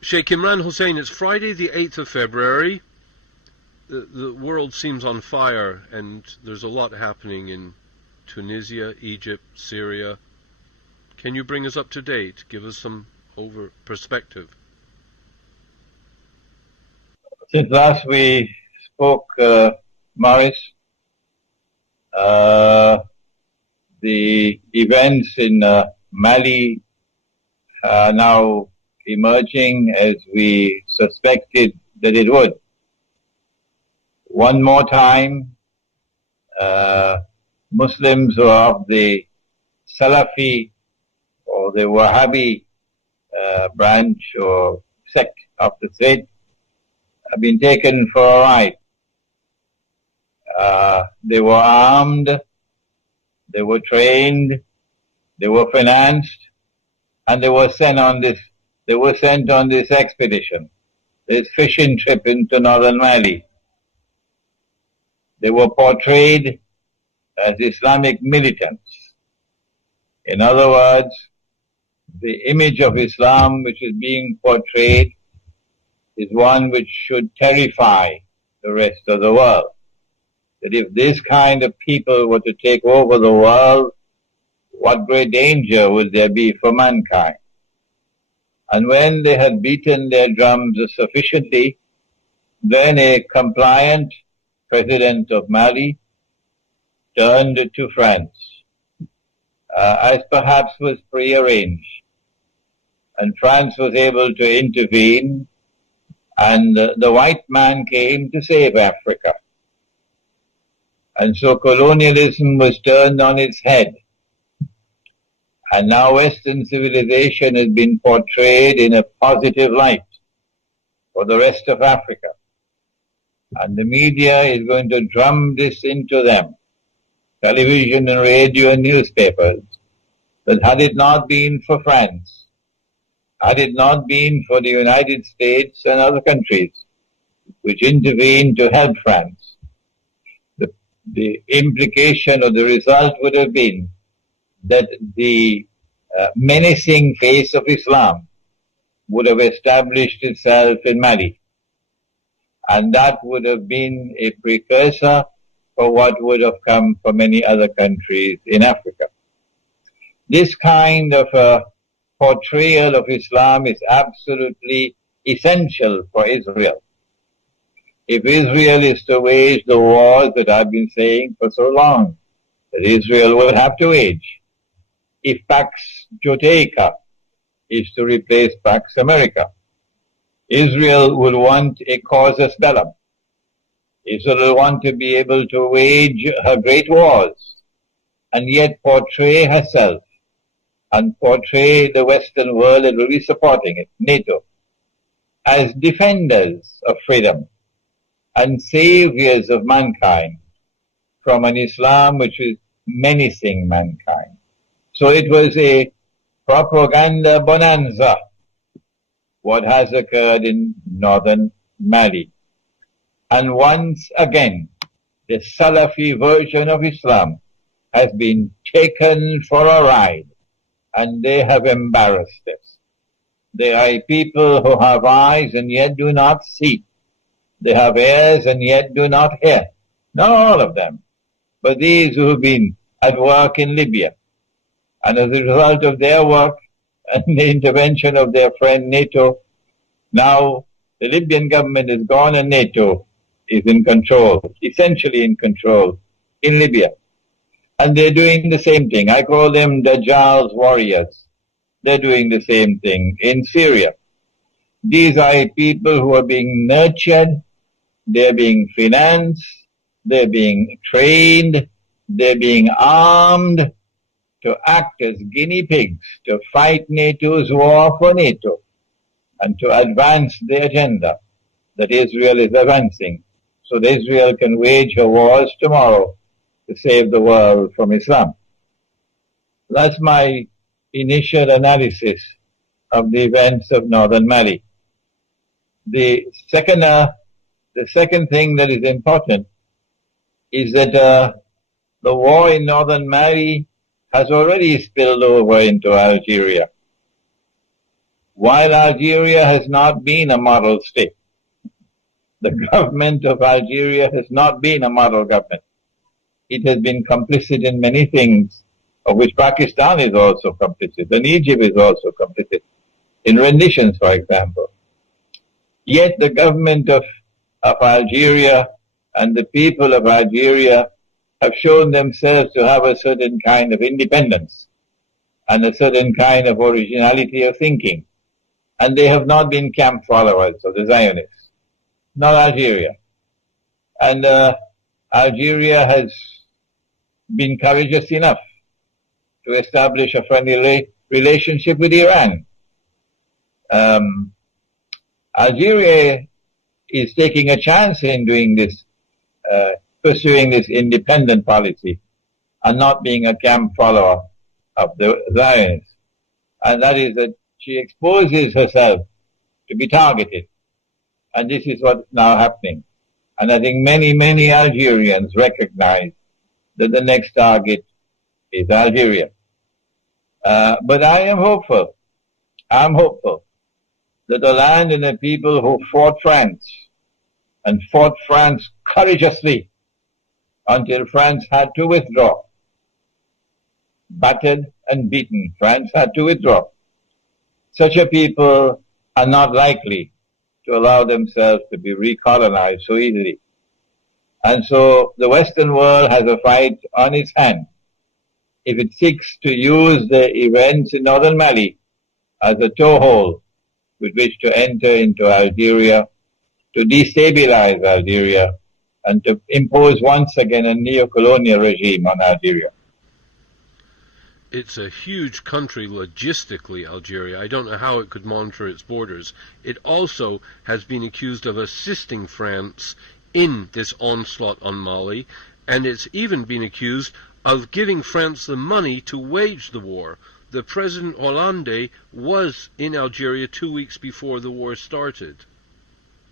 Sheikh Imran Hosein, it's Friday the 8th of February. The world seems on fire, and there's a lot happening in Tunisia, Egypt, Syria. Can you bring us up to date? Give us some perspective. Since last we spoke, Morris, the events in Mali are now emerging as we suspected that it would. One more time, Muslims who are of the Salafi or the Wahhabi branch or sect of the faith have been taken for a ride. They were armed, they were trained, they were financed, and they were sent on this expedition, this fishing trip into northern Mali. They were portrayed as Islamic militants. In other words, the image of Islam which is being portrayed is one which should terrify the rest of the world. That if this kind of people were to take over the world, what great danger would there be for mankind? And when they had beaten their drums sufficiently, then a compliant president of Mali turned to France, as perhaps was prearranged. And France was able to intervene, and the white man came to save Africa. And so colonialism was turned on its head. And now Western civilization has been portrayed in a positive light for the rest of Africa. And the media is going to drum this into them, television and radio and newspapers, that had it not been for France, had it not been for the United States and other countries which intervened to help France, the implication or the result would have been that the menacing face of Islam would have established itself in Mali. And that would have been a precursor for what would have come for many other countries in Africa. This kind of a portrayal of Islam is absolutely essential for Israel. If Israel is to wage the wars that I've been saying for so long, that Israel will have to wage, if Pax Judaica is to replace Pax America, Israel will want a casus bellum. Israel will want to be able to wage her great wars and yet portray herself and portray the Western world that will be supporting it, NATO, as defenders of freedom and saviors of mankind from an Islam which is menacing mankind. So it was a propaganda bonanza, what has occurred in northern Mali. And once again, the Salafi version of Islam has been taken for a ride, and they have embarrassed us. They are people who have eyes and yet do not see. They have ears and yet do not hear. Not all of them, but these who have been at work in Libya. And as a result of their work and the intervention of their friend NATO, now the Libyan government is gone and NATO is in control, essentially in control, in Libya. And they're doing the same thing. I call them Dajjal's warriors. They're doing the same thing in Syria. These are people who are being nurtured, they're being financed, they're being trained, they're being armed to act as guinea pigs, to fight NATO's war for NATO, and to advance the agenda that Israel is advancing, so that Israel can wage her wars tomorrow to save the world from Islam. That's my initial analysis of the events of northern Mali. The second thing that is important is that the war in northern Mali has already spilled over into Algeria. while Algeria has not been a model state, the government of Algeria has not been a model government. It has been complicit in many things, of which Pakistan is also complicit, and Egypt is also complicit, in renditions, for example. Yet the government of Algeria and the people of Algeria have shown themselves to have a certain kind of independence and a certain kind of originality of thinking. And they have not been camp followers of the Zionists, not Algeria. And Algeria has been courageous enough to establish a friendly relationship with Iran. Algeria is taking a chance in doing this, pursuing this independent policy and not being a camp follower of the Zionists. And that is that she exposes herself to be targeted. And this is what's now happening. And I think many, many Algerians recognize that the next target is Algeria. But I am hopeful. I'm hopeful that the land and the people who fought France and fought France courageously until France had to withdraw, battered and beaten, France had to withdraw. Such a people are not likely to allow themselves to be recolonized so easily. And so the Western world has a fight on its hands if it seeks to use the events in northern Mali as a toehold with which to enter into Algeria, to destabilize Algeria, and to impose once again a neo-colonial regime on Algeria. It's a huge country logistically, Algeria. I don't know how it could monitor its borders. It also has been accused of assisting France in this onslaught on Mali, and it's even been accused of giving France the money to wage the war. The President Hollande was in Algeria 2 weeks before the war started.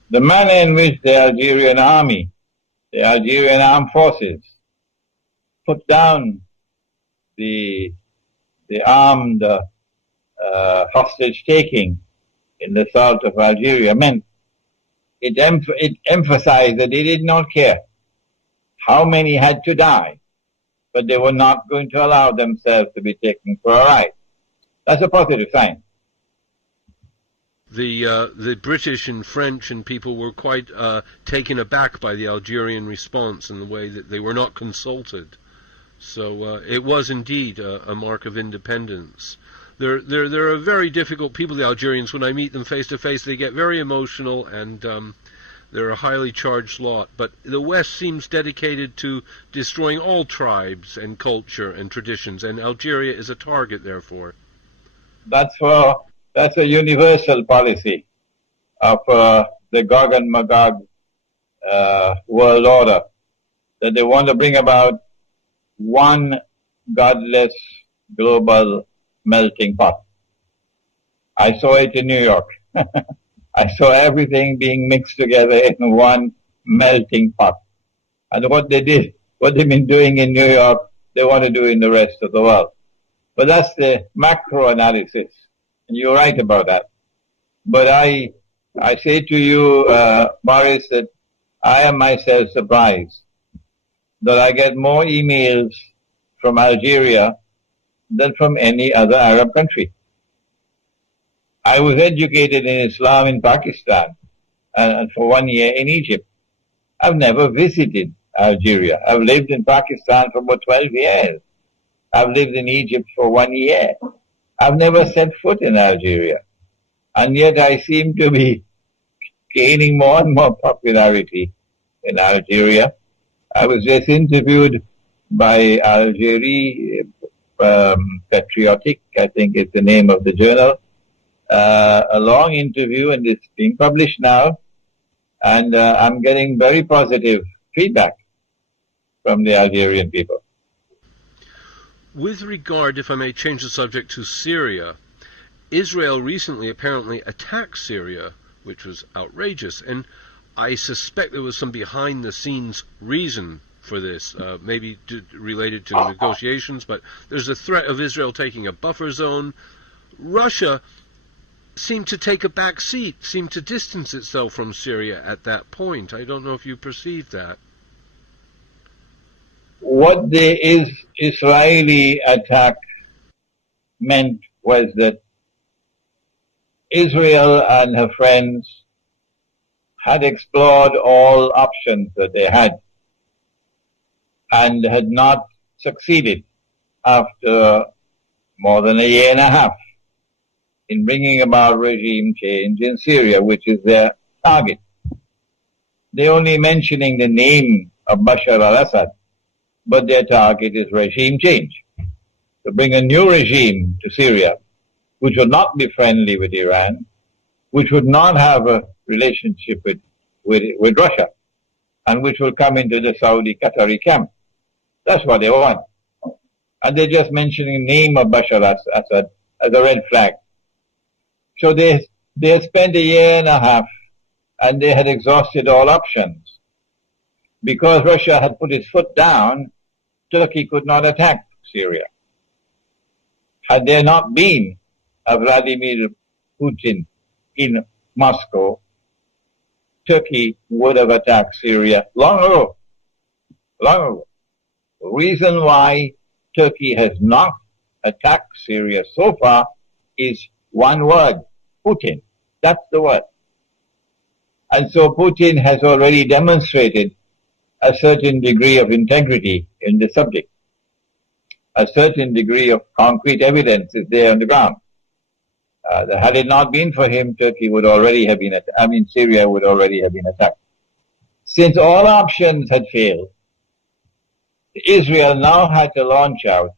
The manner in which the Algerian army, the Algerian armed forces, put down the armed hostage-taking in the south of Algeria meant it emphasized that they did not care how many had to die, but they were not going to allow themselves to be taken for a ride. That's a positive sign. The British and French and people were quite taken aback by the Algerian response in the way that they were not consulted. So it was indeed a mark of independence. They're a very difficult people, the Algerians. When I meet them face to face, they get very emotional, and they're a highly charged lot. But the West seems dedicated to destroying all tribes and culture and traditions, and Algeria is a target, therefore. That's a universal policy of the Gog and Magog world order, that they want to bring about one godless global melting pot. I saw it in New York. I saw everything being mixed together in one melting pot. And what they've been doing in New York, they want to do in the rest of the world. But that's the macro analysis. And you're right about that. But I say to you, Boris, that I am myself surprised that I get more emails from Algeria than from any other Arab country. I was educated in Islam in Pakistan and for 1 year in Egypt. I've never visited Algeria. I've lived in Pakistan for about 12 years. I've lived in Egypt for 1 year. I've never set foot in Algeria. And yet I seem to be gaining more and more popularity in Algeria. I was just interviewed by Algérie Patriotic, I think is the name of the journal. A long interview, and it's being published now. And I'm getting very positive feedback from the Algerian people. With regard, if I may change the subject, to Syria, Israel recently apparently attacked Syria, which was outrageous, and I suspect there was some behind-the-scenes reason for this, maybe related to negotiations, but there's a threat of Israel taking a buffer zone. Russia seemed to take a back seat, seemed to distance itself from Syria at that point. I don't know if you perceived that. What the Israeli attack meant was that Israel and her friends had explored all options that they had and had not succeeded after more than a year and a half in bringing about regime change in Syria, which is their target. They're only mentioning the name of Bashar al-Assad, but their target is regime change. To bring a new regime to Syria, which would not be friendly with Iran, which would not have a relationship with Russia, and which will come into the Saudi-Qatari camp. That's what they want. And they're just mentioning the name of Bashar al-Assad as a red flag. So they spent a year and a half, and they had exhausted all options. Because Russia had put its foot down, Turkey could not attack Syria. Had there not been a Vladimir Putin in Moscow, Turkey would have attacked Syria long ago. Long ago. The reason why Turkey has not attacked Syria so far is one word: Putin. That's the word. And so Putin has already demonstrated a certain degree of integrity in the subject. A certain degree of concrete evidence is there on the ground. Had it not been for him, Turkey would already have been Syria would already have been attacked. Since all options had failed, Israel now had to launch out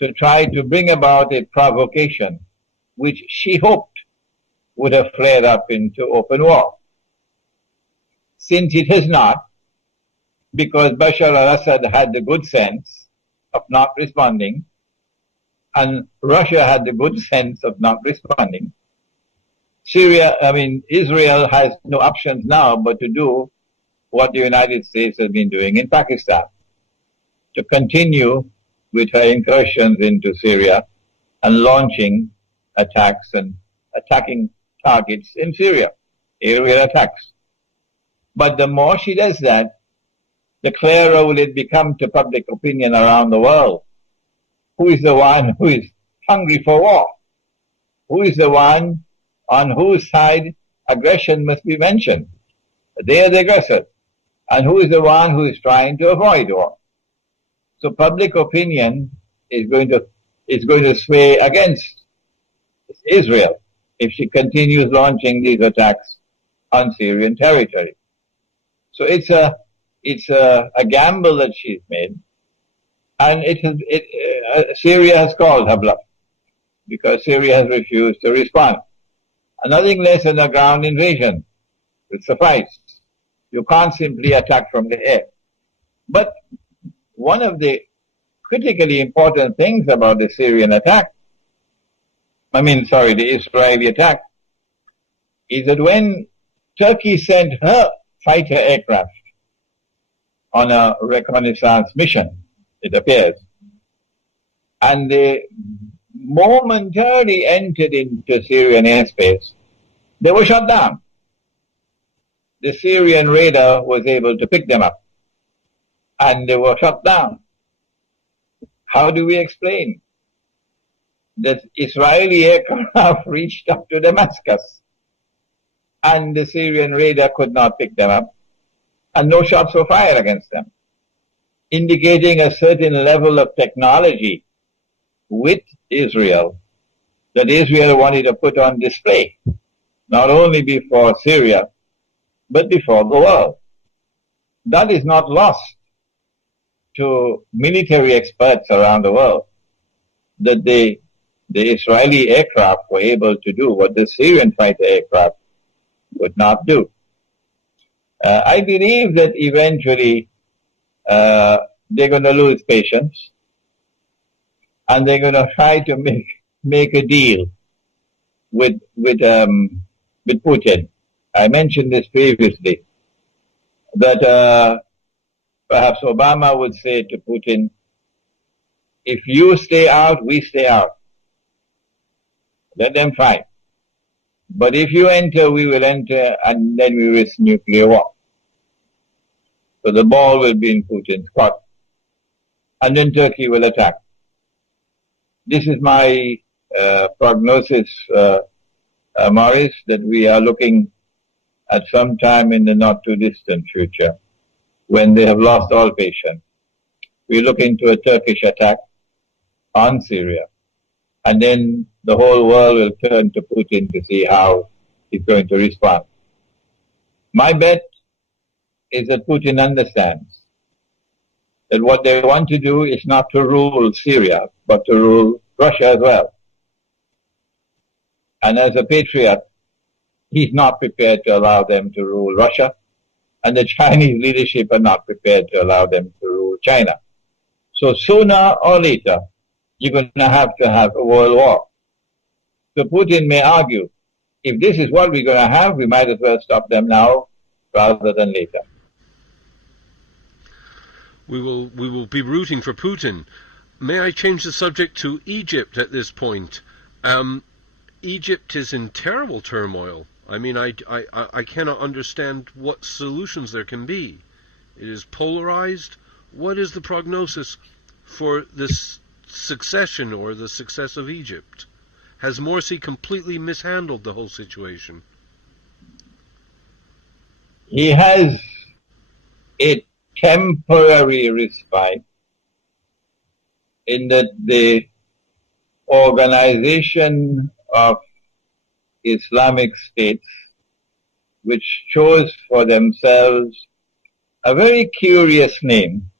to try to bring about a provocation which she hoped would have flared up into open war. Since it has not, because Bashar al-Assad had the good sense of not responding, and Russia had the good sense of not responding, Israel has no options now but to do what the United States has been doing in Pakistan, to continue with her incursions into Syria and launching attacks and attacking targets in Syria, aerial attacks. But the more she does that, the clearer will it become to public opinion around the world. Who is the one who is hungry for war? Who is the one on whose side aggression must be mentioned? They are the aggressors. And who is the one who is trying to avoid war? So public opinion is going to sway against Israel if she continues launching these attacks on Syrian territory. So it's a gamble that she's made, and Syria has called her bluff because Syria has refused to respond. And nothing less than a ground invasion would suffice. You can't simply attack from the air. But one of the critically important things about the Israeli attack, is that when Turkey sent her fighter aircraft on a reconnaissance mission, it appears, and they momentarily entered into Syrian airspace, they were shot down. The Syrian radar was able to pick them up, and they were shot down. How do we explain that Israeli aircraft reached up to Damascus and the Syrian radar could not pick them up, and no shots were fired against them, indicating a certain level of technology with Israel that Israel wanted to put on display, not only before Syria, but before the world. That is not lost to military experts around the world, that the Israeli aircraft were able to do what the Syrian fighter aircraft would not do. I believe that eventually they're going to lose patience, and they're going to try to make a deal with Putin. I mentioned this previously, that perhaps Obama would say to Putin, if you stay out, we stay out. Let them fight. But if you enter, we will enter, and then we risk nuclear war. So the ball will be in Putin's court. And then Turkey will attack. This is my prognosis, Maurice, that we are looking at some time in the not too distant future when they have lost all patience. We're looking to a Turkish attack on Syria. And then the whole world will turn to Putin to see how he's going to respond. My bet is that Putin understands that what they want to do is not to rule Syria, but to rule Russia as well. And as a patriot, he's not prepared to allow them to rule Russia, and the Chinese leadership are not prepared to allow them to rule China. So sooner or later, you're going to have a world war. So Putin may argue, if this is what we're going to have, we might as well stop them now rather than later. We will be rooting for Putin. May I change the subject to Egypt at this point? Egypt is in terrible turmoil. I mean, I cannot understand what solutions there can be. It is polarized. What is the prognosis for this succession or the success of Egypt? Has Morsi completely mishandled the whole situation? He has a temporary respite in that the organization of Islamic states, which chose for themselves a very curious name,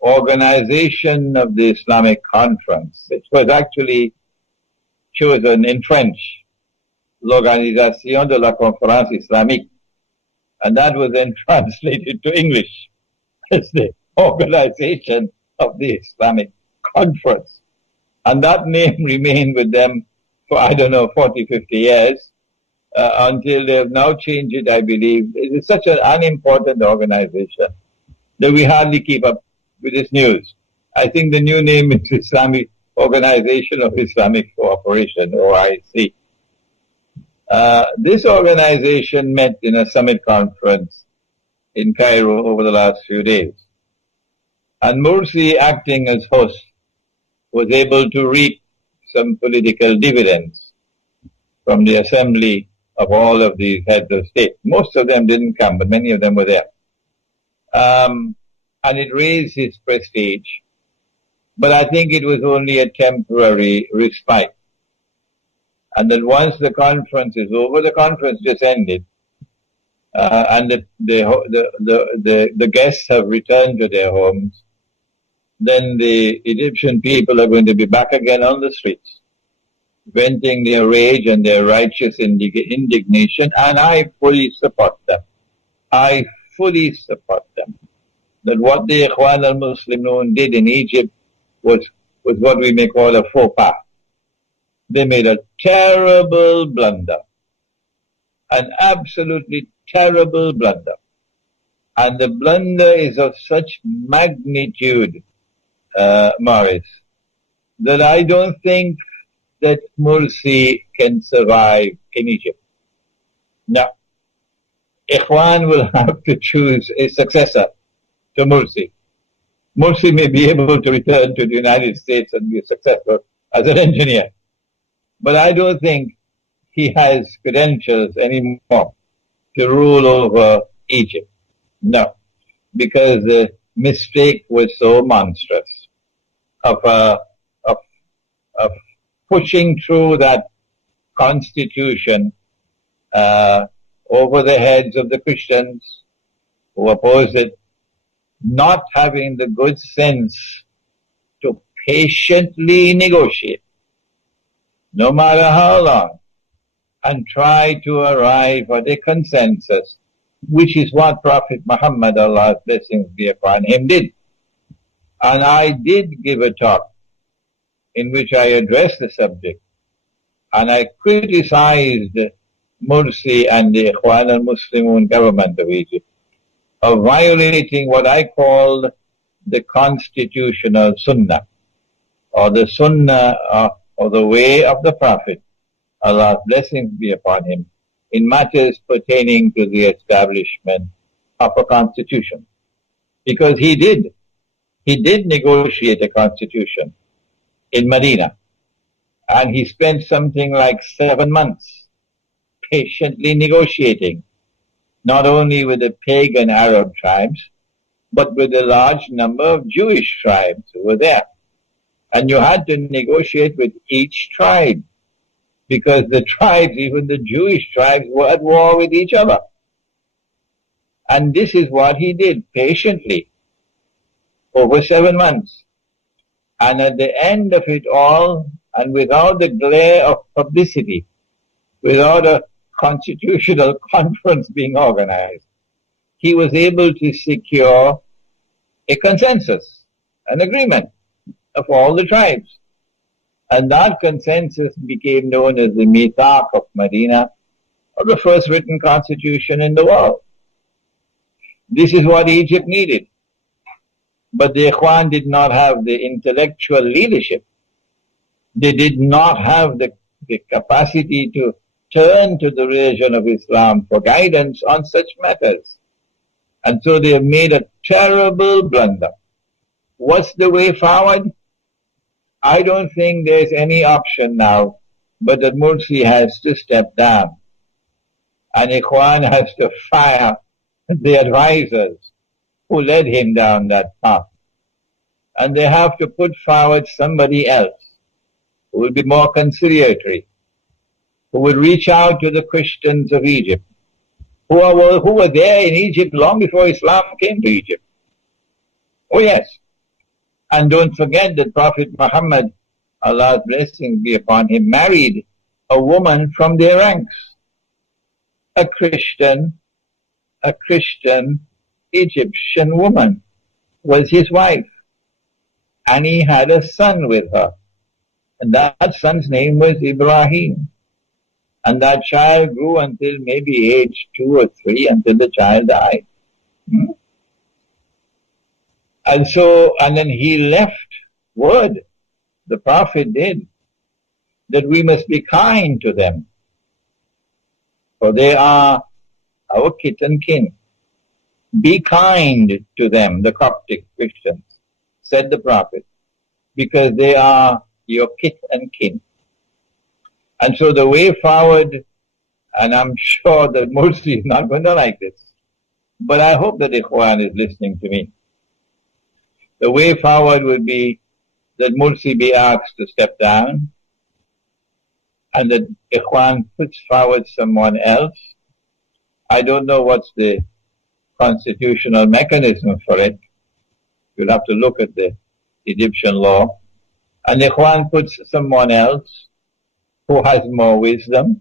Organization of the Islamic Conference. It was actually chosen in French, L'Organisation de la Conférence Islamique, and that was then translated to English as the Organization of the Islamic Conference. And that name remained with them for, 40, 50 years, until they have now changed it, I believe. It is such an unimportant organization that we hardly keep up with this news. I think the new name is Islamic Organization of Islamic Cooperation, OIC. This organization met in a summit conference in Cairo over the last few days. And Morsi, acting as host, was able to reap some political dividends from the assembly of all of these heads of state. Most of them didn't come, but many of them were there. And it raised his prestige. But I think it was only a temporary respite. And that once the conference is over, the conference just ended, and the guests have returned to their homes, then the Egyptian people are going to be back again on the streets, venting their rage and their righteous indignation, and I fully support them. I fully support them. That what the Ikhwan al-Muslimun did in Egypt was what we may call a faux pas. They made a terrible blunder, an absolutely terrible blunder. And the blunder is of such magnitude, Morris, that I don't think that Morsi can survive in Egypt. No. Ikhwan will have to choose a successor to Morsi. Morsi may be able to return to the United States and be successful as an engineer. But I don't think he has credentials anymore to rule over Egypt. No. Because the mistake was so monstrous of pushing through that constitution over the heads of the Christians who opposed it, not having the good sense to patiently negotiate, no matter how long, and try to arrive at a consensus, which is what Prophet Muhammad, Allah's blessings be upon him, did. And I did give a talk in which I addressed the subject, and I criticized Morsi and the Ikhwan al-Muslimun government of Egypt of violating what I called the constitutional sunnah, or the sunnah or the way of the Prophet, Allah's blessings be upon him, in matters pertaining to the establishment of a constitution. Because he did negotiate a constitution in Medina. And he spent something like 7 months patiently negotiating, not only with the pagan Arab tribes, but with a large number of Jewish tribes who were there. And you had to negotiate with each tribe, because the tribes, even the Jewish tribes, were at war with each other. And this is what he did patiently over 7 months. And at the end of it all, and without the glare of publicity, without a constitutional conference being organized, he was able to secure a consensus, an agreement of all the tribes. And that consensus became known as the Mithaq of Medina, or the first written constitution in the world. This is what Egypt needed. But the Ikhwan did not have the intellectual leadership. They did not have the capacity to turn to the religion of Islam for guidance on such matters. And so they have made a terrible blunder. What's the way forward? I don't think there's any option now, but that Mursi has to step down. And Ikhwan has to fire the advisors who led him down that path. And they have to put forward somebody else who will be more conciliatory, who will reach out to the Christians of Egypt, who were there in Egypt long before Islam came to Egypt. Oh yes. And don't forget that Prophet Muhammad, Allah's blessings be upon him, married a woman from their ranks. A Christian Egyptian woman was his wife. And he had a son with her. And that son's name was Ibrahim. And that child grew until maybe age 2 or 3, until the child died. And then he left word, the Prophet did, that we must be kind to them, for they are our kith and kin. Be kind to them, the Coptic Christians, said the Prophet, because they are your kith and kin. And so the way forward, and I'm sure that Mursi is not going to like this, but I hope that Ikhwan is listening to me. The way forward would be that Mursi be asked to step down, and that Ikhwan puts forward someone else. I don't know what's the constitutional mechanism for it. You'll have to look at the Egyptian law. And Ikhwan puts someone else who has more wisdom,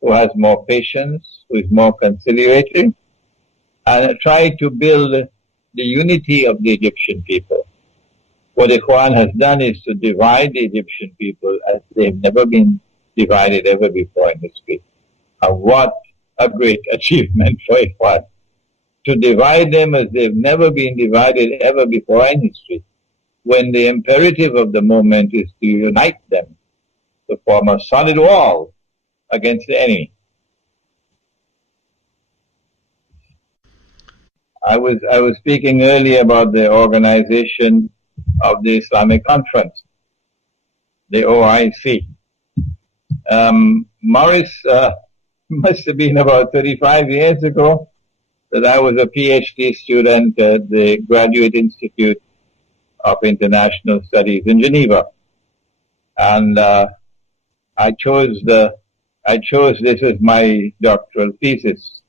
who has more patience, who is more conciliatory, and try to build the unity of the Egyptian people. What Ikhwan has done is to divide the Egyptian people as they've never been divided ever before in history. And what a great achievement for Ikhwan, to divide them as they've never been divided ever before in history, when the imperative of the moment is to unite them, to form a solid wall against the enemy. I was speaking earlier about the organization of the Islamic Conference, the OIC. Morris, must have been about 35 years ago that I was a PhD student at the Graduate Institute of International Studies in Geneva. And I chose this as my doctoral thesis,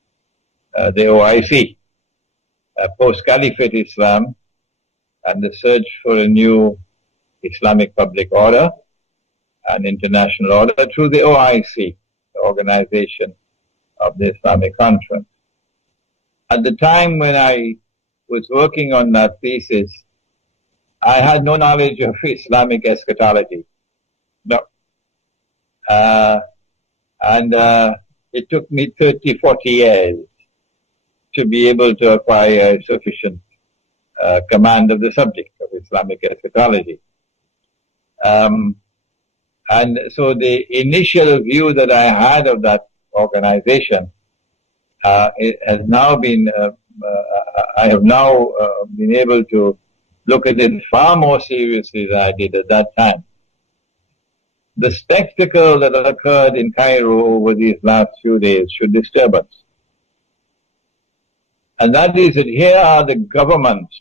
the OIC, post-Caliphate Islam and the search for a new Islamic public order and international order through the OIC, the Organization of the Islamic Conference. At the time when I was working on that thesis, I had no knowledge of Islamic eschatology. No. And it took me 30, 40 years to be able to acquire sufficient command of the subject of Islamic eschatology. And so the initial view that I had of that organization, it has now been, I have now been able to look at it far more seriously than I did at that time. The spectacle that occurred in Cairo over these last few days should disturb us. And that is that here are the governments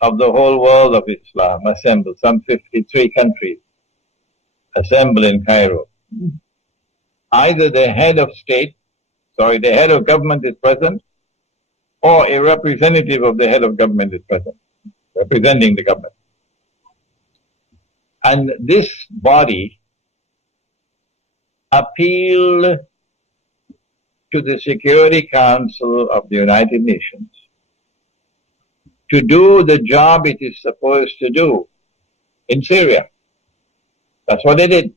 of the whole world of Islam assembled, some 53 countries assembled in Cairo. Either the head of government is present, or a representative of the head of government is present, representing the government. And this body appealed to the Security Council of the United Nations to do the job it is supposed to do in Syria. That's what they did.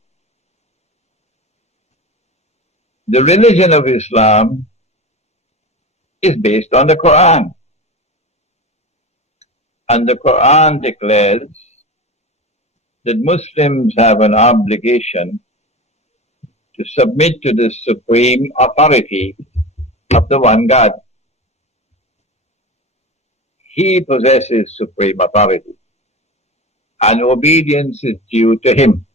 The religion of Islam is based on the Quran. And the Quran declares that Muslims have an obligation to submit to the supreme authority of the one God. He possesses supreme authority, and obedience is due to him.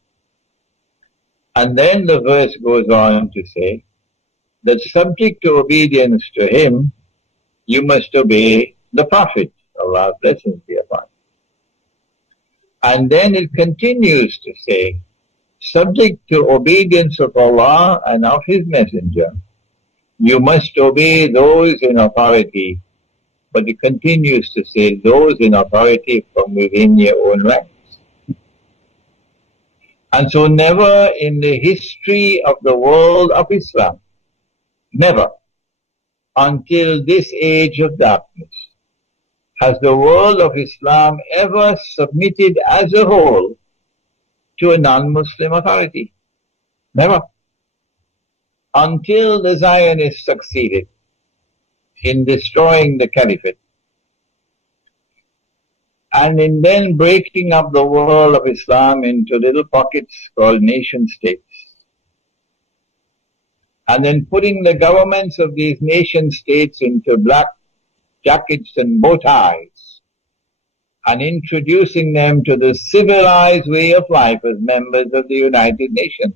And then the verse goes on to say that subject to obedience to him, you must obey the Prophet, Allah's blessings be upon him. And then it continues to say, subject to obedience of Allah and of His Messenger, you must obey those in authority. But it continues to say, those in authority from within your own ranks. And so never in the history of the world of Islam, never, until this age of darkness, has the world of Islam ever submitted as a whole to a non-Muslim authority. Never. Until the Zionists succeeded in destroying the caliphate and in then breaking up the world of Islam into little pockets called nation states, and then putting the governments of these nation states into black jackets and bow ties, and introducing them to the civilized way of life as members of the United Nations.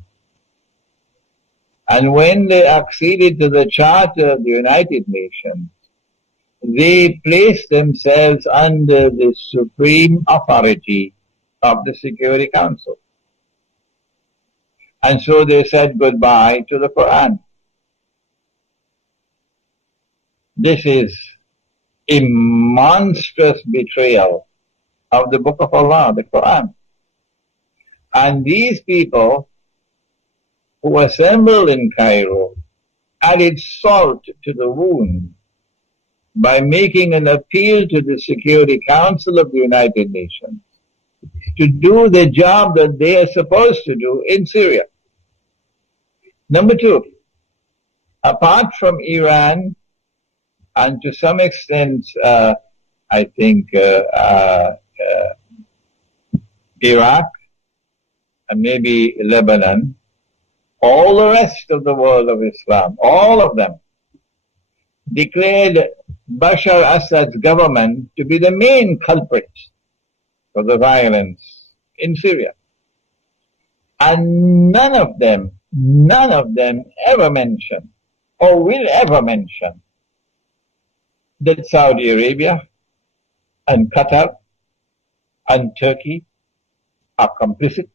And when they acceded to the Charter of the United Nations, they placed themselves under the supreme authority of the Security Council. And so they said goodbye to the Quran. This is a monstrous betrayal of the Book of Allah, the Quran. And these people who assembled in Cairo added salt to the wound by making an appeal to the Security Council of the United Nations to do the job that they are supposed to do in Syria. Number two, apart from Iran and to some extent, I think, Iraq and maybe Lebanon, all the rest of the world of Islam, all of them, declared Bashar Assad's government to be the main culprit for the violence in Syria. And none of them ever mentioned or will ever mention that Saudi Arabia and Qatar and Turkey are complicit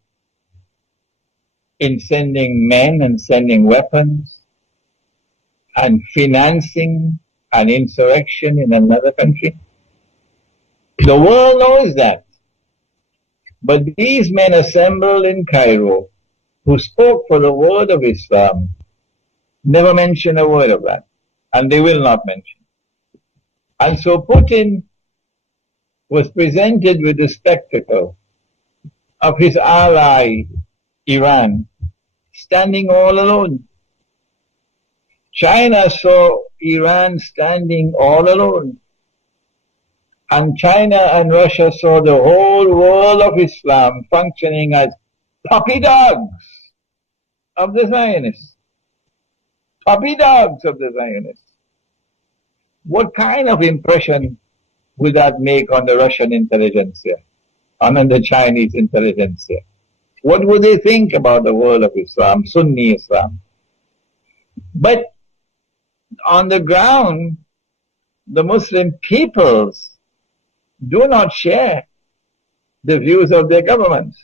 in sending men and sending weapons and financing an insurrection in another country. The world knows that. But these men assembled in Cairo, who spoke for the word of Islam, never mention a word of that. And they will not mention. And so Putin was presented with the spectacle of his ally, Iran, standing all alone. China saw Iran standing all alone. And China and Russia saw the whole world of Islam functioning as puppy dogs of the Zionists. Puppy dogs of the Zionists. What kind of impression would that make on the Russian intelligentsia, and on the Chinese intelligentsia? What would they think about the world of Islam, Sunni Islam? But on the ground, the Muslim peoples do not share the views of their governments,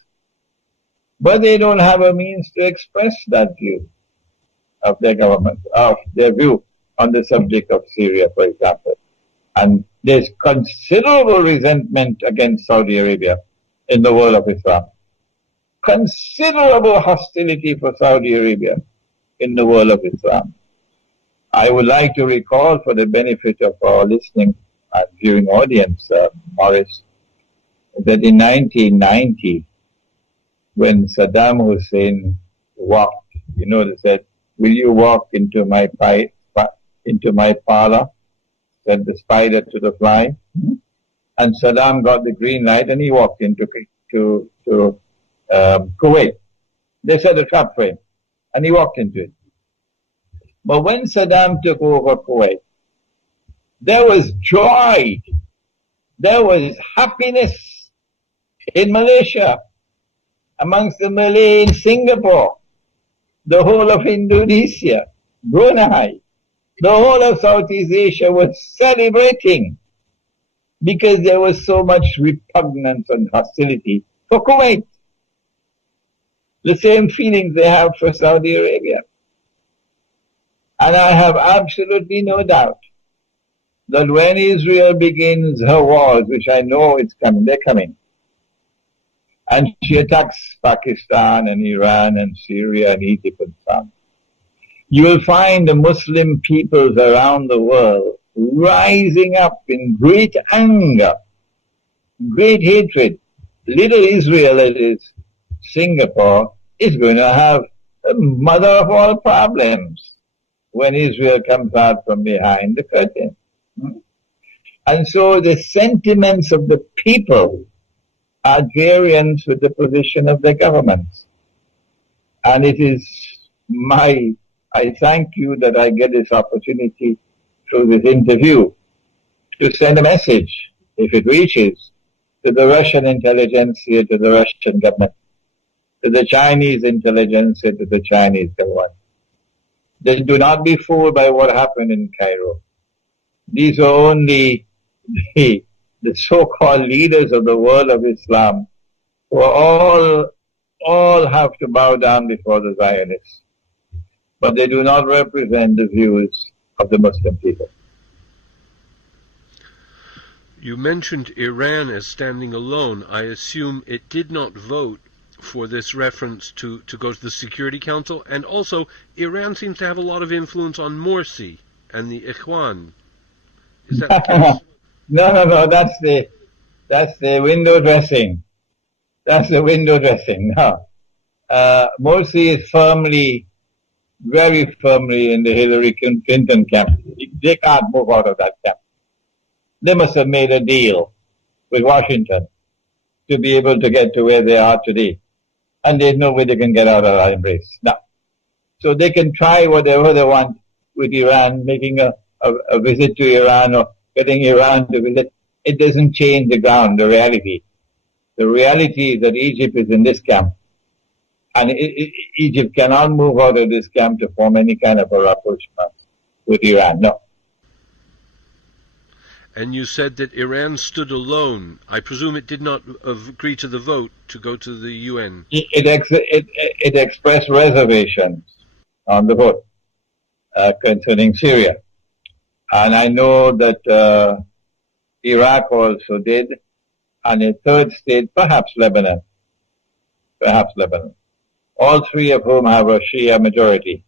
but they don't have a means to express that view of their government, of their view on the subject of Syria, for example. And there's considerable resentment against Saudi Arabia in the world of Islam. Considerable hostility for Saudi Arabia in the world of Islam. I would like to recall, for the benefit of our listening and viewing audience, Morris, that in 1990, when Saddam Hussein walked, they said, "Will you walk into my parlor?" Said the spider to the fly. And Saddam got the green light and he walked into Kuwait. They set a trap for him and he walked into it. But when Saddam took over Kuwait, there was joy, there was happiness in Malaysia, amongst the Malay in Singapore, the whole of Indonesia, Brunei, the whole of Southeast Asia was celebrating because there was so much repugnance and hostility for Kuwait. The same feelings they have for Saudi Arabia. And I have absolutely no doubt that when Israel begins her wars, which I know it's coming, they're coming, and she attacks Pakistan and Iran and Syria and Egypt and so on, you will find the Muslim peoples around the world rising up in great anger, great hatred. Little Israel, that is Singapore, is going to have the mother of all problems when Israel comes out from behind the curtain. And so the sentiments of the people are variant with the position of the governments. And it is I thank you that I get this opportunity through this interview to send a message, if it reaches, to the Russian intelligentsia, to the Russian government, to the Chinese intelligentsia, to the Chinese government. They do not be fooled by what happened in Cairo. These are only the so-called leaders of the world of Islam who all have to bow down before the Zionists. But they do not represent the views of the Muslim people. You mentioned Iran as standing alone. I assume it did not vote for this reference to go to the Security Council, and also Iran seems to have a lot of influence on Morsi and the Ikhwan. Is that the case? No, that's the window dressing. That's the window dressing. No. Morsi is very firmly in the Hillary Clinton camp. They can't move out of that camp. They must have made a deal with Washington to be able to get to where they are today. And there's no way they can get out of that embrace. Now, so they can try whatever they want with Iran, making a visit to Iran or getting Iran to visit. It doesn't change the ground, the reality. The reality is that Egypt is in this camp. And Egypt cannot move out of this camp to form any kind of a rapprochement with Iran. No. And you said that Iran stood alone. I presume it did not agree to the vote to go to the UN. It expressed reservations on the vote concerning Syria. And I know that Iraq also did, and a third state, perhaps Lebanon. All three of whom have a Shia majority.